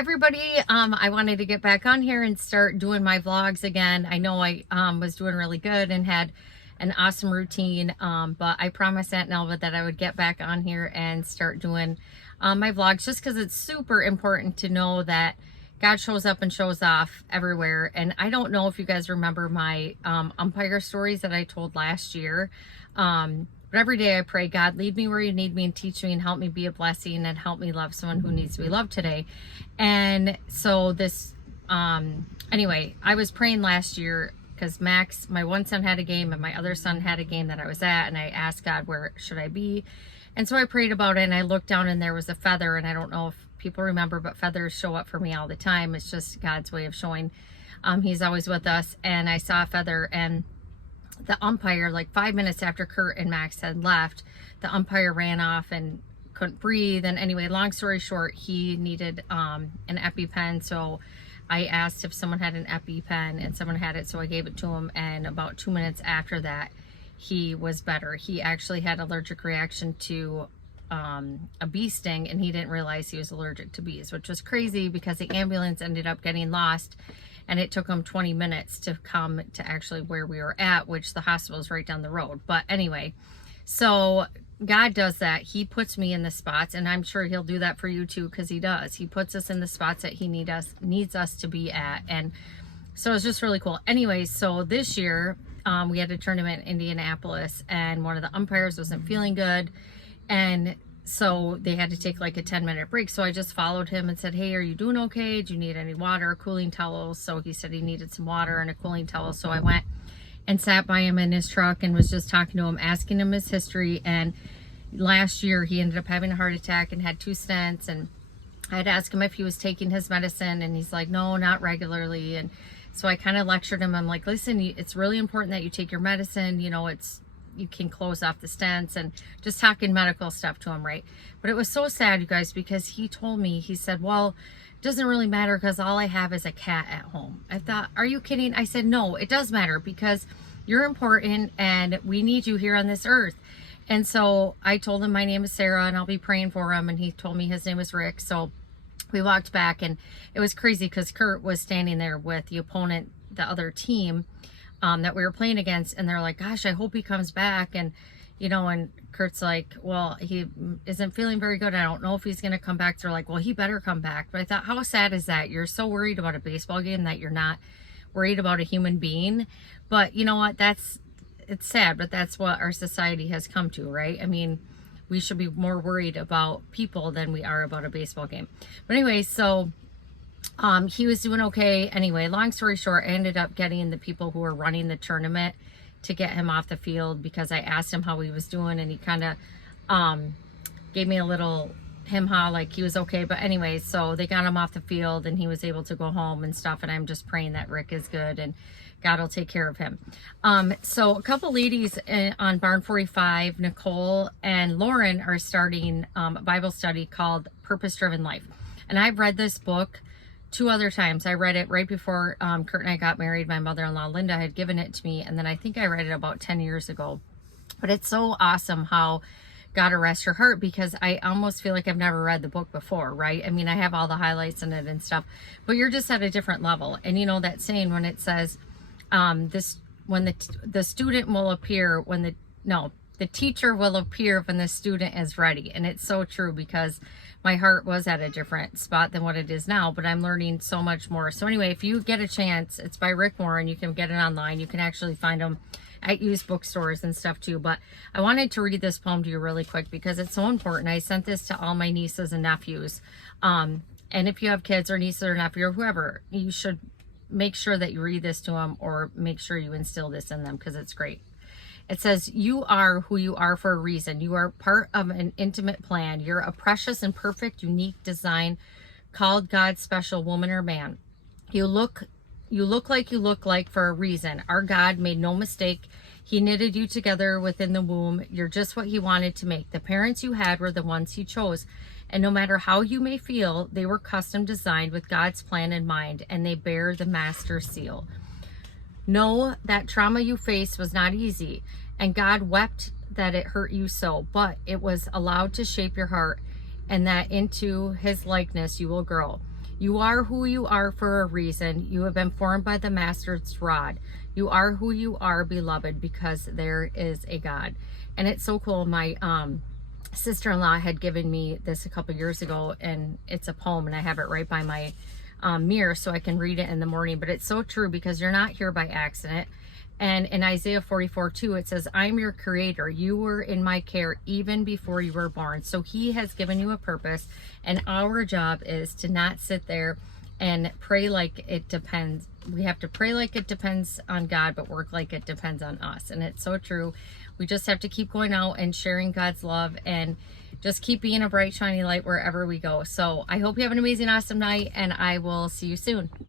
everybody. I wanted to get back on here and start doing my vlogs again. I know I was doing really good and had an awesome routine, but I promised Aunt Nelva that I would get back on here and start doing my vlogs, just because it's super important to know that God shows up and shows off everywhere. And I don't know if you guys remember my umpire stories that I told last year. But every day I pray, God, lead me where you need me and teach me and help me be a blessing and help me love someone who needs to be loved today. And so this, anyway, I was praying last year because Max, my one son, had a game and my other son had a game that I was at, and I asked God, where should I be? And so I prayed about it, and I looked down and there was a feather, and I don't know if people remember, but feathers show up for me all the time. It's just God's way of showing he's always with us. And I saw a feather, and the umpire, like 5 minutes after Kurt and Max had left, the umpire ran off and couldn't breathe. And anyway, long story short, he needed an EpiPen. So I asked if someone had an EpiPen, and someone had it, so I gave it to him. And about 2 minutes after that, he was better. He actually had allergic reaction to a bee sting, and he didn't realize he was allergic to bees, which was crazy because the ambulance ended up getting lost, and it took him 20 minutes to come to actually where we were at, which the hospital is right down the road. But anyway, so God does that. He puts me in the spots, and I'm sure he'll do that for you too, because he does. He puts us in the spots that he needs us to be at. And so it's just really cool. Anyway, so this year we had a tournament in Indianapolis, and one of the umpires wasn't feeling good, and so they had to take like a 10-minute break. So I just followed him and said, hey, are you doing okay? Do you need any water or cooling towels? So he said he needed some water and a cooling towel. So I went and sat by him in his truck and was just talking to him, asking him his history. And last year he ended up having a heart attack and had 2 stents. And I'd asked him if he was taking his medicine, and he's like, no, not regularly. And so I kind of lectured him. I'm like, listen, it's really important that you take your medicine. You know, you can close off the stents, and just talking medical stuff to him, right? But it was so sad, you guys, because he told me, he said, well, it doesn't really matter because all I have is a cat at home. I thought, are you kidding? I said, no, it does matter because you're important and we need you here on this earth. And so I told him my name is Sarah and I'll be praying for him, and he told me his name was Rick. So we walked back, and it was crazy because Kurt was standing there with the opponent, the other team that we were playing against, and they're like, gosh, I hope he comes back. And you know, and Kurt's like, well, he isn't feeling very good, I don't know if he's gonna come back. They're like, well, he better come back. But I thought, how sad is that? You're so worried about a baseball game that you're not worried about a human being. But you know what, it's sad, but that's what our society has come to, right? I mean, we should be more worried about people than we are about a baseball game. But anyway, so he was doing okay. Anyway, long story short, I ended up getting the people who were running the tournament to get him off the field, because I asked him how he was doing, and he kind of gave me a little him-ha, like he was okay. But anyway, so they got him off the field and he was able to go home and stuff, and I'm just praying that Rick is good and God will take care of him. So a couple ladies on Barn 45, Nicole and Lauren, are starting a Bible study called Purpose Driven Life. And I've read this book 2 other times. I read it right before Kurt and I got married. My mother-in-law Linda had given it to me, and then I think I read it about 10 years ago. But it's so awesome how God arrests your heart, because I almost feel like I've never read the book before, right? I mean, I have all the highlights in it and stuff, but you're just at a different level. And you know that saying when it says when the student will appear when the teacher will appear when the student is ready. And it's so true, because my heart was at a different spot than what it is now, but I'm learning so much more. So anyway, if you get a chance, it's by Rick Warren. You can get it online. You can actually find them at used bookstores and stuff too. But I wanted to read this poem to you really quick because it's so important. I sent this to all my nieces and nephews. And if you have kids or nieces or nephew or whoever, you should make sure that you read this to them, or make sure you instill this in them, because it's great. It says, you are who you are for a reason. You are part of an intimate plan. You're a precious and perfect, unique design called God's special woman or man. You look like you look like for a reason. Our God made no mistake. He knitted you together within the womb. You're just what he wanted to make. The parents you had were the ones he chose. And no matter how you may feel, they were custom designed with God's plan in mind, and they bear the master seal. Know that trauma you faced was not easy, and God wept that it hurt you so, but it was allowed to shape your heart, and that into his likeness you will grow. You are who you are for a reason. You have been formed by the master's rod. You are who you are, beloved, because there is a God. And it's so cool. My sister-in-law had given me this a couple years ago, and it's a poem, and I have it right by my mirror so I can read it in the morning. But it's so true, because you're not here by accident. And in Isaiah 44:2, it says, I'm your creator. You were in my care even before you were born. So he has given you a purpose, and our job is to not sit there and pray like it depends. We have to pray like it depends on God, but work like it depends on us. And it's so true. We just have to keep going out and sharing God's love, and just keep being a bright, shiny light wherever we go. So I hope you have an amazing, awesome night, and I will see you soon.